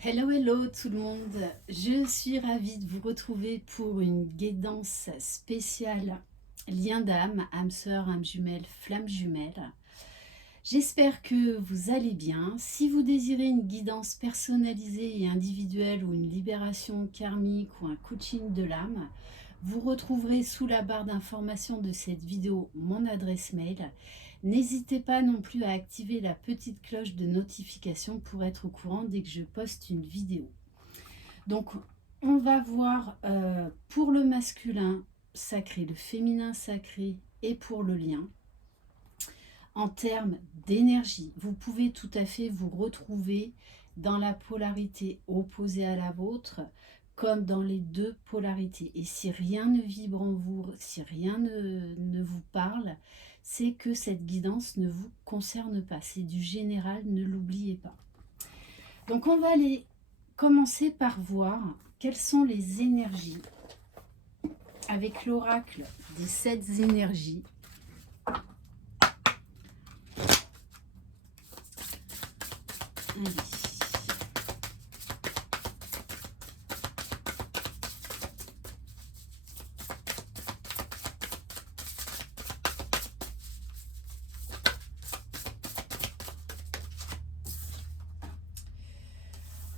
Hello, hello tout le monde. Je suis ravie de vous retrouver pour une guidance spéciale lien d'âme, âme sœur, âme jumelle, flamme jumelle. J'espère que vous allez bien. Si vous désirez une guidance personnalisée et individuelle ou une libération karmique ou un coaching de l'âme, vous retrouverez sous la barre d'information de cette vidéo mon adresse mail. N'hésitez pas non plus à activer la petite cloche de notification pour être au courant dès que je poste une vidéo. Donc, on va voir pour le masculin sacré, le féminin sacré et pour le lien. En termes d'énergie, vous pouvez tout à fait vous retrouver dans la polarité opposée à la vôtre, comme dans les deux polarités. Et si rien ne vibre en vous, si rien ne vous parle, c'est que cette guidance ne vous concerne pas. C'est du général, ne l'oubliez pas. Donc on va aller commencer par voir quelles sont les énergies avec l'oracle des 7 énergies. Allez.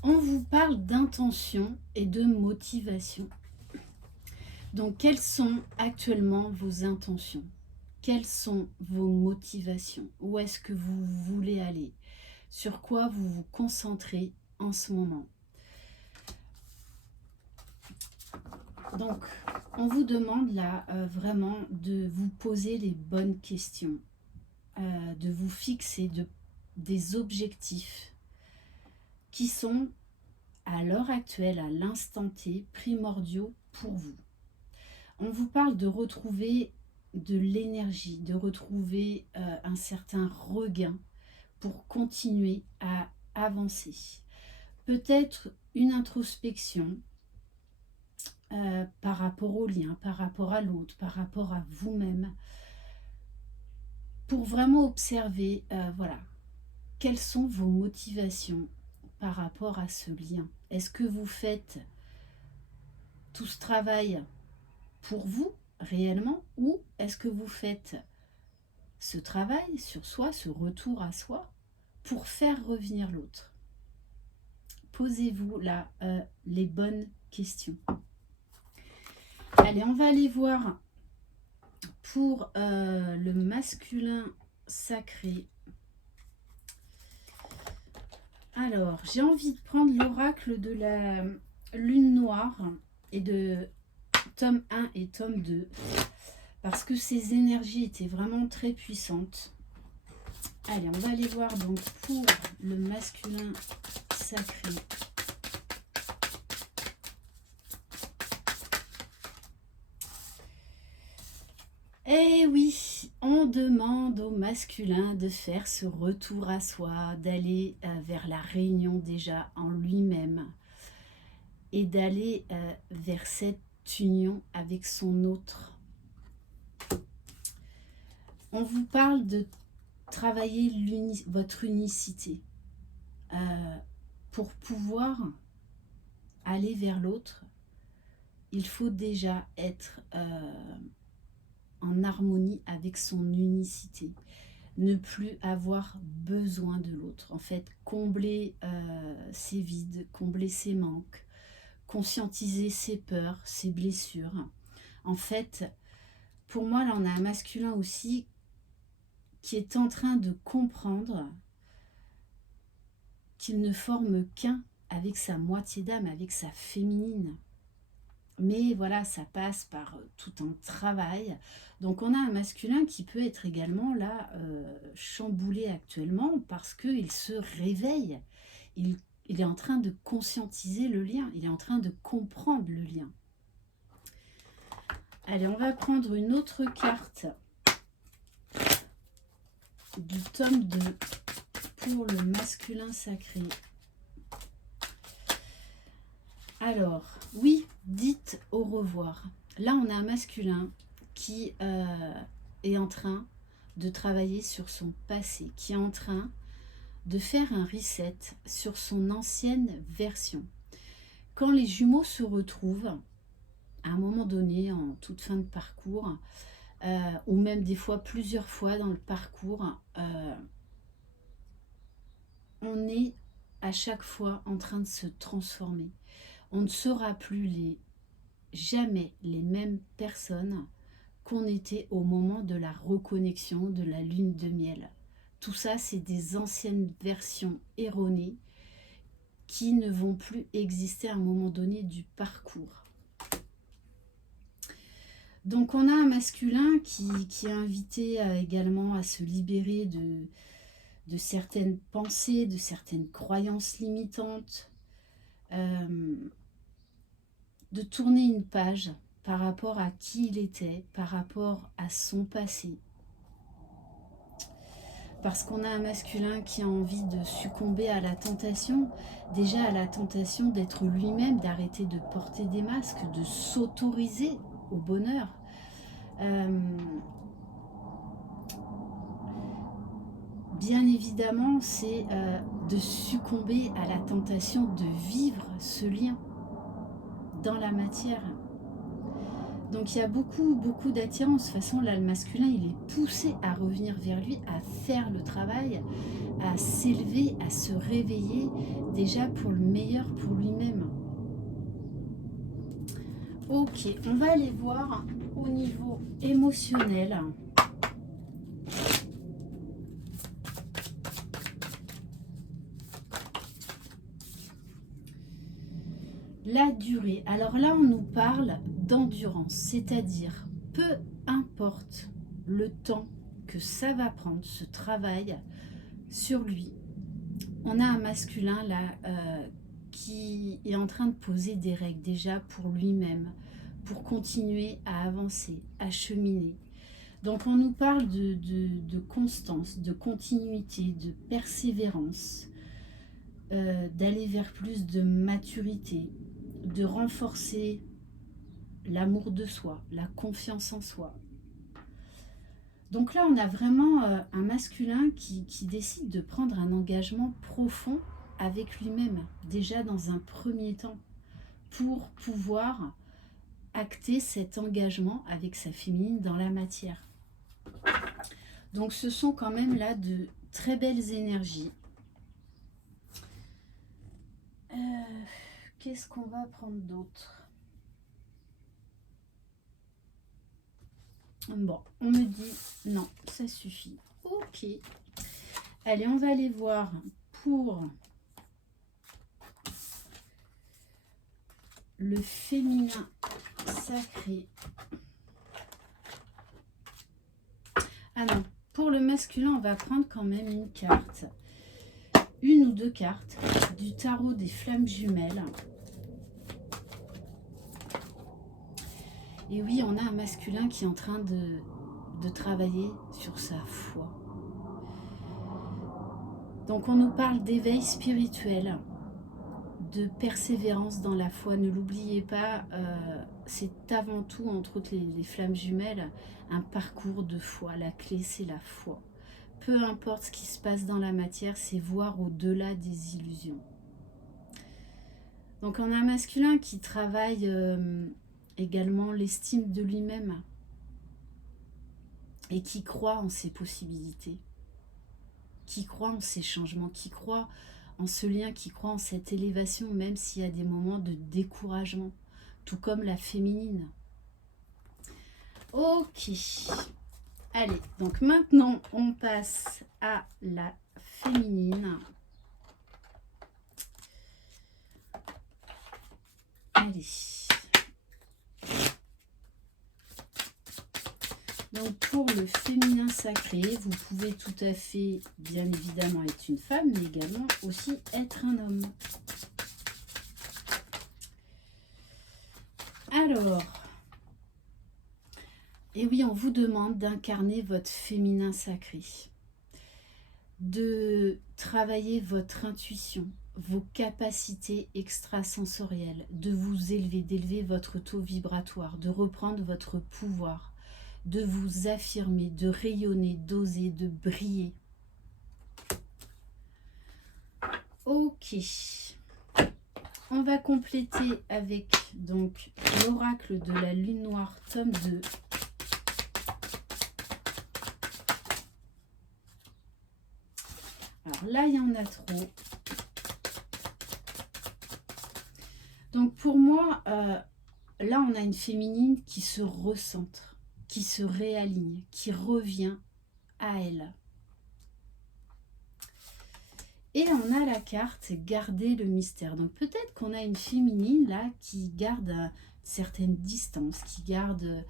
On vous parle d'intention et de motivation. Donc, quelles sont actuellement vos intentions? Quelles sont vos motivations? Où est-ce que vous voulez aller? Sur quoi vous vous concentrez en ce moment? Donc, on vous demande là vraiment de vous poser les bonnes questions, de vous fixer des objectifs qui sont à l'heure actuelle, à l'instant T, primordiaux pour vous. On vous parle de retrouver de l'énergie, de retrouver un certain regain pour continuer à avancer. Peut-être une introspection par rapport au lien, par rapport à l'autre, par rapport à vous-même, pour vraiment observer, voilà, quelles sont vos motivations par rapport à ce lien. Est-ce que vous faites tout ce travail pour vous réellement, ou est-ce que vous faites ce travail sur soi, ce retour à soi, pour faire revenir l'autre? Posez-vous là les bonnes questions. Allez, on va aller voir pour le masculin sacré. Alors, j'ai envie de prendre l'oracle de la lune noire et de tome 1 et tome 2, parce que ces énergies étaient vraiment très puissantes. Allez, on va aller voir donc pour le masculin sacré. Eh oui, on demande au masculin de faire ce retour à soi, d'aller vers la réunion déjà en lui-même et d'aller vers cette union avec son autre. On vous parle de travailler votre unicité pour pouvoir aller vers l'autre. Il faut déjà être en harmonie avec son unicité, ne plus avoir besoin de l'autre, en fait combler ses vides, combler ses manques, conscientiser ses peurs, ses blessures. En fait, pour moi là on a un masculin aussi qui est en train de comprendre qu'il ne forme qu'un avec sa moitié d'âme, avec sa féminine. Mais voilà, ça passe par tout un travail. Donc on a un masculin qui peut être également là chamboulé actuellement parce qu'il se réveille. Il est en train de conscientiser le lien. Il est en train de comprendre le lien. Allez, on va prendre une autre carte du tome 2 pour le masculin sacré. Alors, oui, dites au revoir. Là, on a un masculin qui est en train de travailler sur son passé, qui est en train de faire un reset sur son ancienne version. Quand les jumeaux se retrouvent, à un moment donné, en toute fin de parcours, ou même des fois plusieurs fois dans le parcours, on est à chaque fois en train de se transformer. On ne sera plus jamais les mêmes personnes qu'on était au moment de la reconnexion de la lune de miel. Tout ça, c'est des anciennes versions erronées qui ne vont plus exister à un moment donné du parcours. Donc on a un masculin qui est invité également à se libérer de certaines pensées, de certaines croyances limitantes, de tourner une page par rapport à qui il était, par rapport à son passé. Parce qu'on a un masculin qui a envie de succomber à la tentation, déjà à la tentation d'être lui-même, d'arrêter de porter des masques, de s'autoriser au bonheur. Bien évidemment, c'est de succomber à la tentation de vivre ce lien dans la matière. Donc il y a beaucoup d'attirance. De toute façon, là, le masculin, il est poussé à revenir vers lui, à faire le travail, à s'élever, à se réveiller, déjà pour le meilleur pour lui-même. Ok, on va aller voir au niveau émotionnel. La durée. Alors là, on nous parle d'endurance, c'est-à-dire peu importe le temps que ça va prendre, ce travail sur lui. On a un masculin là qui est en train de poser des règles déjà pour lui-même, pour continuer à avancer, à cheminer. Donc on nous parle de constance, de continuité, de persévérance, d'aller vers plus de maturité, de renforcer l'amour de soi, la confiance en soi. Donc là, on a vraiment un masculin qui décide de prendre un engagement profond avec lui-même, déjà dans un premier temps, pour pouvoir acter cet engagement avec sa féminine dans la matière. Donc ce sont quand même là de très belles énergies. Qu'est-ce qu'on va prendre d'autre? Bon, on me dit non, ça suffit. Ok. Allez, on va aller voir pour le féminin sacré. Ah non, pour le masculin, on va prendre quand même une carte. Une ou deux cartes du tarot des flammes jumelles. Et oui, on a un masculin qui est en train de travailler sur sa foi. Donc on nous parle d'éveil spirituel, de persévérance dans la foi. Ne l'oubliez pas, c'est avant tout, entre autres les flammes jumelles, un parcours de foi. La clé, c'est la foi. Peu importe ce qui se passe dans la matière, c'est voir au-delà des illusions. Donc on a un masculin qui travaille également l'estime de lui-même et qui croit en ses possibilités, qui croit en ses changements, qui croit en ce lien, qui croit en cette élévation, même s'il y a des moments de découragement, tout comme la féminine. Ok, allez, donc maintenant on passe à la féminine. Allez. Donc pour le féminin sacré, vous pouvez tout à fait, bien évidemment, être une femme, mais également aussi être un homme. Alors, et oui, on vous demande d'incarner votre féminin sacré, de travailler votre intuition, vos capacités extrasensorielles, de vous élever, d'élever votre taux vibratoire, de reprendre votre pouvoir, de vous affirmer, de rayonner, d'oser, de briller. Ok. On va compléter avec donc l'oracle de la lune noire, tome 2. Alors là, il y en a trop. Donc pour moi, là, on a une féminine qui se recentre, qui se réaligne, qui revient à elle. Et on a la carte garder le mystère. Donc peut-être qu'on a une féminine là qui garde une certaine distance, qui garde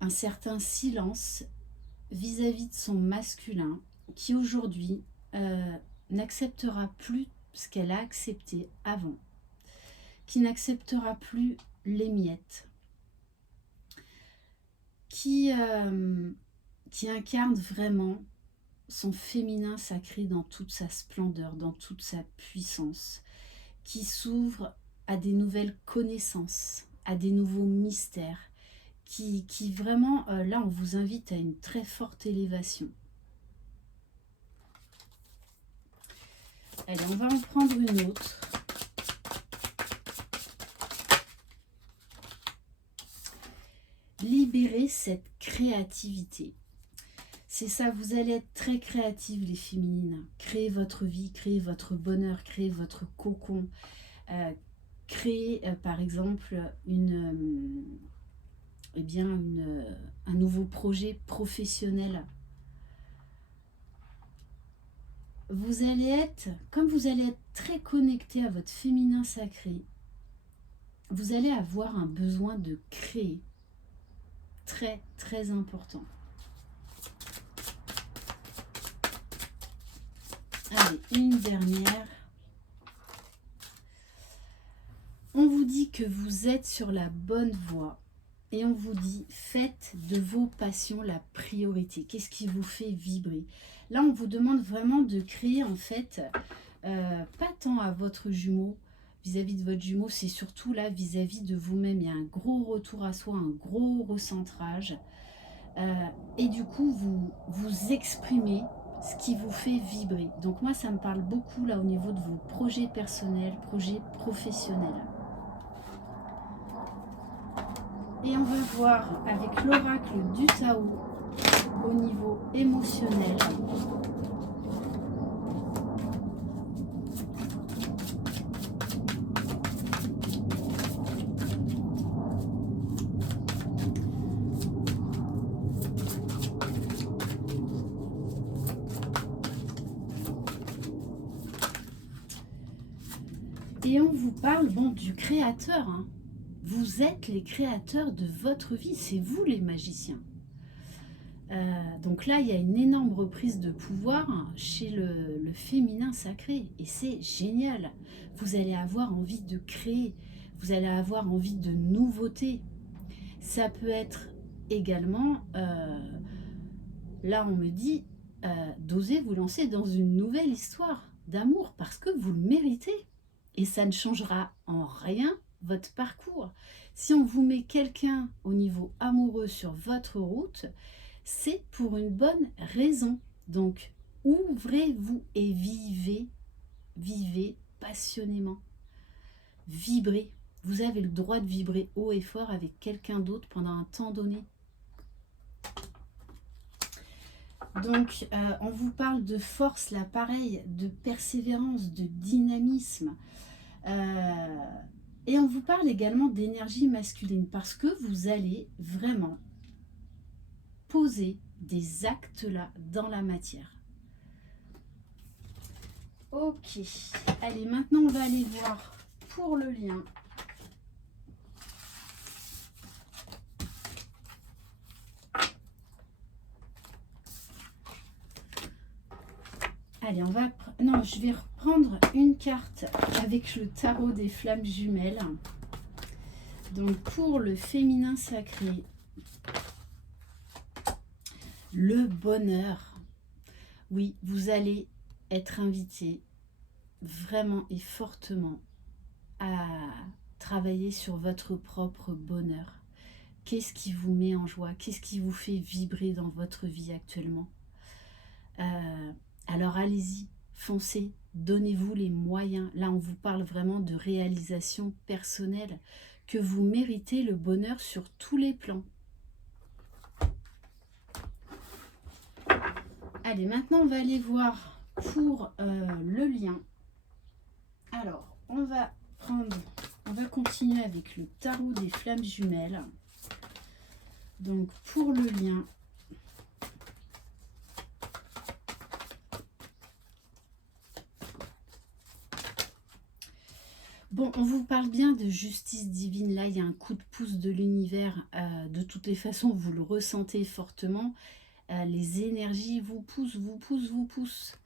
un certain silence vis-à-vis de son masculin, qui aujourd'hui n'acceptera plus ce qu'elle a accepté avant, qui n'acceptera plus les miettes, qui incarne vraiment son féminin sacré dans toute sa splendeur, dans toute sa puissance, qui s'ouvre à des nouvelles connaissances, à des nouveaux mystères, qui vraiment, là, on vous invite à une très forte élévation. Allez, on va en prendre une autre. Libérez cette créativité. C'est ça, vous allez être très créatives les féminines. Créez votre vie, créez votre bonheur, créez votre cocon. Créez par exemple un nouveau projet professionnel. Vous allez être, comme vous allez être très connecté à votre féminin sacré, vous allez avoir un besoin de créer. Très, très important. Allez, une dernière. On vous dit que vous êtes sur la bonne voie et on vous dit faites de vos passions la priorité. Qu'est-ce qui vous fait vibrer? Là, on vous demande vraiment de créer en fait, pas tant à votre jumeau, vis-à-vis de votre jumeau, c'est surtout là vis-à-vis de vous-même. Il y a un gros retour à soi, un gros recentrage. Et du coup, vous exprimez ce qui vous fait vibrer. Donc moi, ça me parle beaucoup là au niveau de vos projets personnels, projets professionnels. Et on va voir avec l'oracle du Tao au niveau émotionnel. Et on vous parle du créateur. Hein. Vous êtes les créateurs de votre vie, c'est vous les magiciens. Donc là, il y a une énorme reprise de pouvoir chez le féminin sacré. Et c'est génial. Vous allez avoir envie de créer. Vous allez avoir envie de nouveautés. Ça peut être également, là on me dit, d'oser vous lancer dans une nouvelle histoire d'amour parce que vous le méritez. Et ça ne changera en rien votre parcours. Si on vous met quelqu'un au niveau amoureux sur votre route, c'est pour une bonne raison. Donc, ouvrez-vous et vivez, vivez passionnément. Vibrez. Vous avez le droit de vibrer haut et fort avec quelqu'un d'autre pendant un temps donné. Donc, on vous parle de force, là, pareil, de persévérance, de dynamisme. Et on vous parle également d'énergie masculine parce que vous allez vraiment poser des actes là dans la matière. Ok, allez, maintenant on va aller voir pour le lien. Allez, on va... Non, je vais reprendre une carte avec le tarot des flammes jumelles. Donc, pour le féminin sacré, le bonheur. Oui, vous allez être invité vraiment et fortement à travailler sur votre propre bonheur. Qu'est-ce qui vous met en joie? Qu'est-ce qui vous fait vibrer dans votre vie actuellement? Alors allez-y, foncez, Donnez-vous les moyens. Là, on vous parle vraiment de réalisation personnelle, que vous méritez le bonheur sur tous les plans. Allez, maintenant, on va aller voir pour le lien. Alors, on va continuer avec le tarot des flammes jumelles. Donc, pour le lien, bon, on vous parle bien de justice divine. Là, il y a un coup de pouce de l'univers. De toutes les façons, vous le ressentez fortement. Les énergies vous poussent, vous poussent, vous poussent.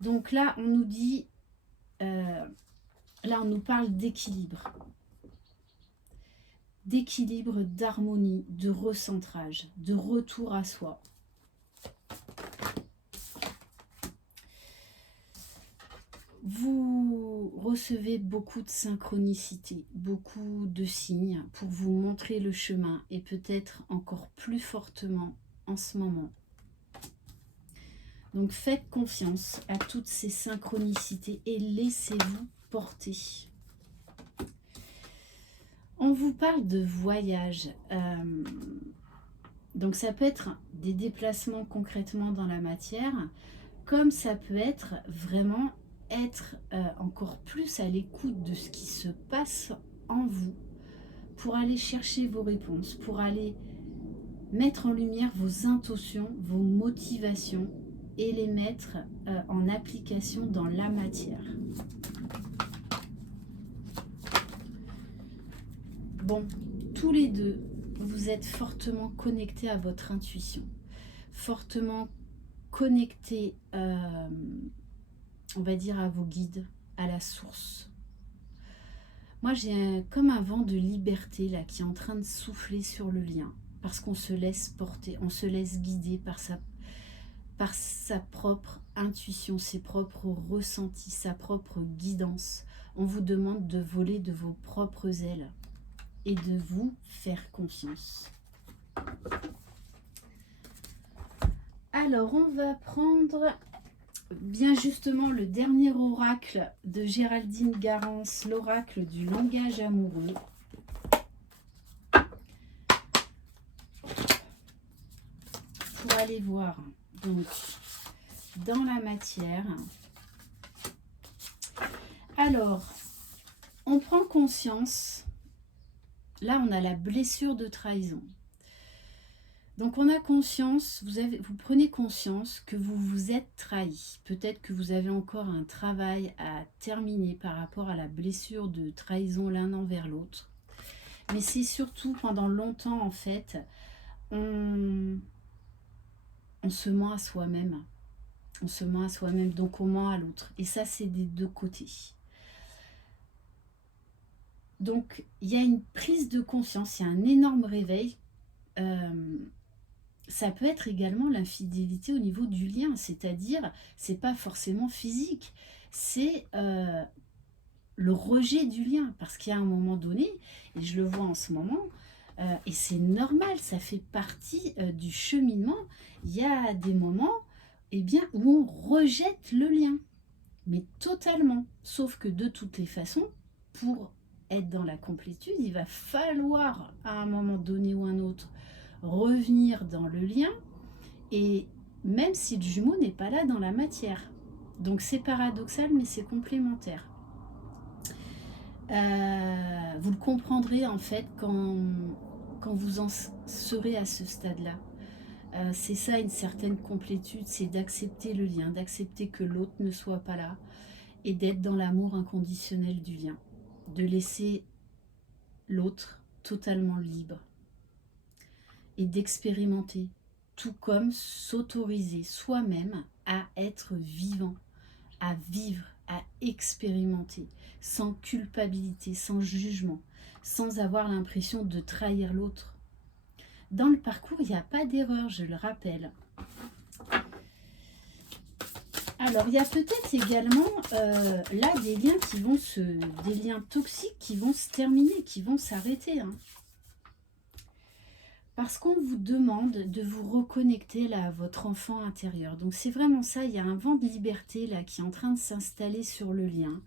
Donc là, on nous dit... là, on nous parle d'équilibre. D'équilibre, d'harmonie, de recentrage, de retour à soi. Vous recevez beaucoup de synchronicité, beaucoup de signes pour vous montrer le chemin et peut-être encore plus fortement en ce moment. Donc faites confiance à toutes ces synchronicités et laissez-vous porter. On vous parle de voyage. Donc ça peut être des déplacements concrètement dans la matière, comme ça peut être vraiment être encore plus à l'écoute de ce qui se passe en vous pour aller chercher vos réponses, pour aller mettre en lumière vos intentions, vos motivations et les mettre en application dans la matière. Bon, tous les deux, vous êtes fortement connectés à votre intuition, fortement connectés, on va dire, à vos guides, à la source. Moi, j'ai comme un vent de liberté là qui est en train de souffler sur le lien, parce qu'on se laisse porter, on se laisse guider par sa propre intuition, ses propres ressentis, sa propre guidance. On vous demande de voler de vos propres ailes et de vous faire confiance. Alors, on va prendre bien justement le dernier oracle de Géraldine Garance, l'oracle du langage amoureux. Pour aller voir donc dans la matière. Alors, on prend conscience. Là, on a la blessure de trahison. Donc, on a conscience, vous prenez conscience que vous vous êtes trahi. Peut-être que vous avez encore un travail à terminer par rapport à la blessure de trahison l'un envers l'autre. Mais c'est surtout pendant longtemps, en fait, on se ment à soi-même. On se ment à soi-même, donc on ment à l'autre. Et ça, c'est des deux côtés. Donc, il y a une prise de conscience, il y a un énorme réveil. Ça peut être également l'infidélité au niveau du lien, c'est-à-dire, c'est pas forcément physique, c'est le rejet du lien. Parce qu'il y a un moment donné, et je le vois en ce moment, et c'est normal, ça fait partie du cheminement, il y a des moments où on rejette le lien, mais totalement. Sauf que de toutes les façons, pour être dans la complétude, il va falloir à un moment donné ou un autre revenir dans le lien, et même si le jumeau n'est pas là dans la matière. Donc c'est paradoxal, mais c'est complémentaire. Vous le comprendrez en fait quand vous en serez à ce stade-là. C'est ça une certaine complétude, c'est d'accepter le lien, d'accepter que l'autre ne soit pas là et d'être dans l'amour inconditionnel du lien, de laisser l'autre totalement libre et d'expérimenter, tout comme s'autoriser soi-même à être vivant, à vivre, à expérimenter, sans culpabilité, sans jugement, sans avoir l'impression de trahir l'autre. Dans le parcours, il n'y a pas d'erreur, je le rappelle. Alors, il y a peut-être également là des liens des liens toxiques qui vont se terminer, qui vont s'arrêter. Hein. parce qu'on vous demande de vous reconnecter là à votre enfant intérieur. Donc c'est vraiment ça, il y a un vent de liberté là qui est en train de s'installer sur le lien.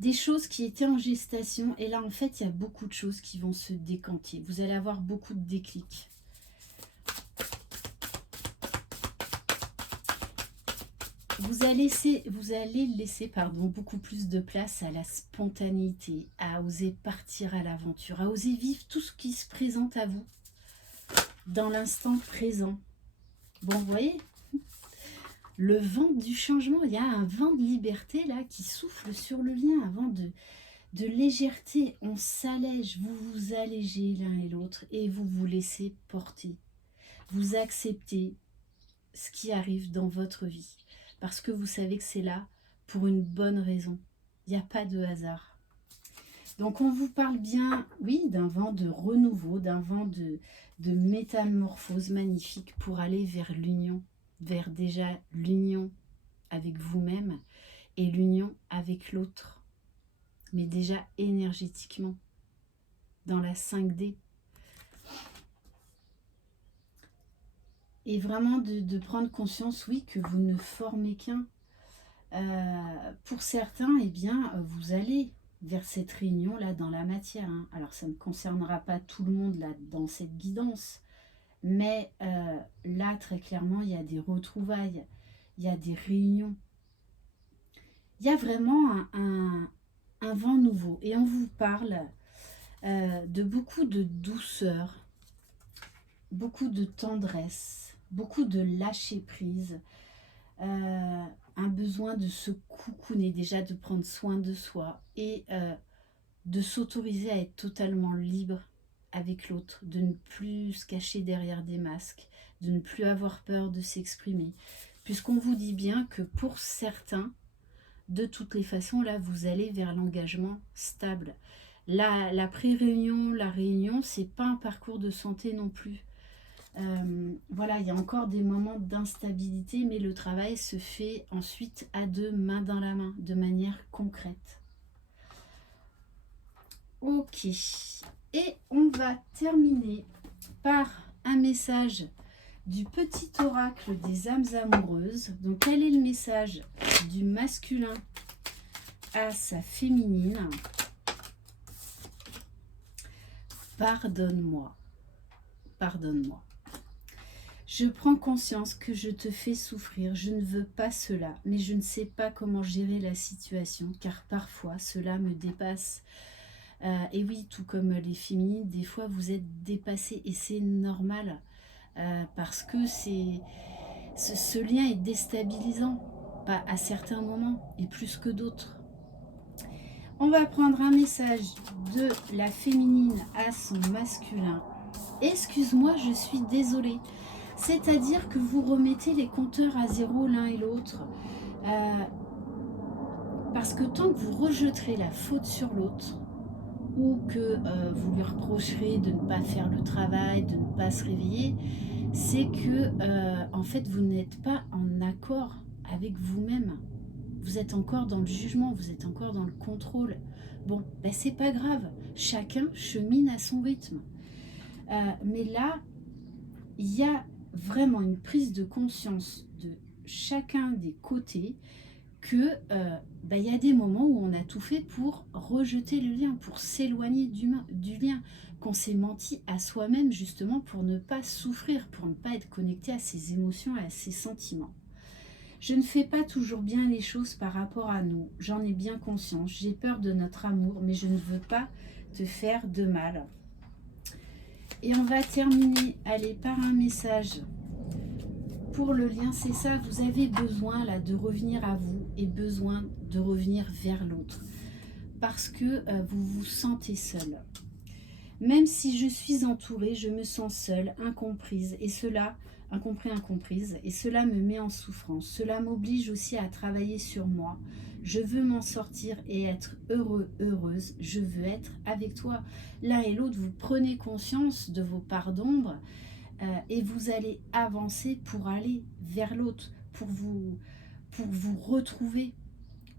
Des choses qui étaient en gestation, et là en fait il y a beaucoup de choses qui vont se décanter. Vous allez avoir beaucoup de déclics. Vous allez laisser beaucoup plus de place à la spontanéité, à oser partir à l'aventure, à oser vivre tout ce qui se présente à vous dans l'instant présent. Bon, vous voyez, le vent du changement, il y a un vent de liberté là qui souffle sur le lien, un vent de légèreté. On s'allège, vous vous allégez l'un et l'autre et vous vous laissez porter. Vous acceptez ce qui arrive dans votre vie. Parce que vous savez que c'est là pour une bonne raison. Il n'y a pas de hasard. Donc on vous parle bien, oui, d'un vent de renouveau, d'un vent de métamorphose magnifique pour aller vers l'union, vers déjà l'union avec vous-même et l'union avec l'autre. Mais déjà énergétiquement, dans la 5D. Et vraiment de prendre conscience, oui, que vous ne formez qu'un. Pour certains, eh bien, vous allez vers cette réunion-là dans la matière. Hein. Alors, ça ne concernera pas tout le monde là dans cette guidance. Mais là, très clairement, il y a des retrouvailles. Il y a des réunions. Il y a vraiment un vent nouveau. Et on vous parle de beaucoup de douceur, beaucoup de tendresse, beaucoup de lâcher prise, un besoin de se coucouner, déjà de prendre soin de soi et de s'autoriser à être totalement libre avec l'autre, de ne plus se cacher derrière des masques, de ne plus avoir peur de s'exprimer, puisqu'on vous dit bien que pour certains, de toutes les façons, là, vous allez vers l'engagement stable. La pré-réunion, la réunion, c'est pas un parcours de santé non plus. Voilà, il y a encore des moments d'instabilité, mais le travail se fait ensuite à deux, main dans la main, de manière concrète. Ok, et on va terminer par un message du petit oracle des âmes amoureuses. Donc, quel est le message du masculin à sa féminine? Pardonne-moi, pardonne-moi. Je prends conscience que je te fais souffrir, je ne veux pas cela, mais je ne sais pas comment gérer la situation, car parfois cela me dépasse. Et oui, tout comme les féminines, des fois vous êtes dépassées et c'est normal, parce que ce lien est déstabilisant, pas à certains moments et plus que d'autres. On va prendre un message de la féminine à son masculin. Excuse-moi, je suis désolée. C'est-à-dire que vous remettez les compteurs à zéro l'un et l'autre. Parce que tant que vous rejetterez la faute sur l'autre, ou que vous lui reprocherez de ne pas faire le travail, de ne pas se réveiller, c'est que en fait vous n'êtes pas en accord avec vous-même. Vous êtes encore dans le jugement, vous êtes encore dans le contrôle. Bon, ben c'est pas grave, chacun chemine à son rythme. Mais là, il y a vraiment une prise de conscience de chacun des côtés que il y a des moments où on a tout fait pour rejeter le lien, pour s'éloigner du lien, qu'on s'est menti à soi-même justement pour ne pas souffrir, pour ne pas être connecté à ses émotions et à ses sentiments. Je ne fais pas toujours bien les choses par rapport à nous, j'en ai bien conscience, j'ai peur de notre amour, mais je ne veux pas te faire de mal. Et on va terminer, allez, par un message pour le lien, c'est ça, vous avez besoin là de revenir à vous et besoin de revenir vers l'autre parce que vous vous sentez seul. Même si je suis entourée, je me sens seule, incomprise et cela, incomprise et cela me met en souffrance. Cela m'oblige aussi à travailler sur moi. Je veux m'en sortir et être heureux, heureuse. Je veux être avec toi. L'un et l'autre, vous prenez conscience de vos parts d'ombre. Et vous allez avancer pour aller vers l'autre, pour vous retrouver,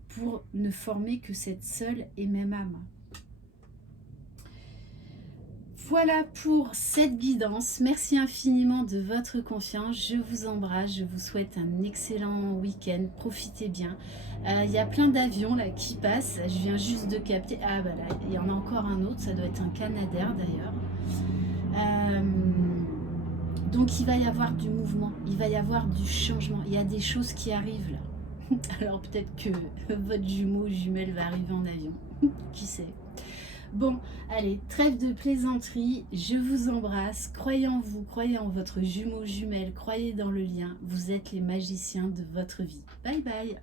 pour ne former que cette seule et même âme. Voilà pour cette guidance. Merci infiniment de votre confiance. Je vous embrasse. Je vous souhaite un excellent week-end. Profitez bien. Il y a plein d'avions là qui passent. Je viens juste de capter. Ah voilà, il y en a encore un autre. Ça doit être un Canadair d'ailleurs. Donc il va y avoir du mouvement. Il va y avoir du changement. Il y a des choses qui arrivent là. Alors peut-être que votre jumeau ou jumelle va arriver en avion. Qui sait? Bon, allez, trêve de plaisanterie, je vous embrasse, croyez en vous, croyez en votre jumeau jumelle, croyez dans le lien, vous êtes les magiciens de votre vie. Bye bye.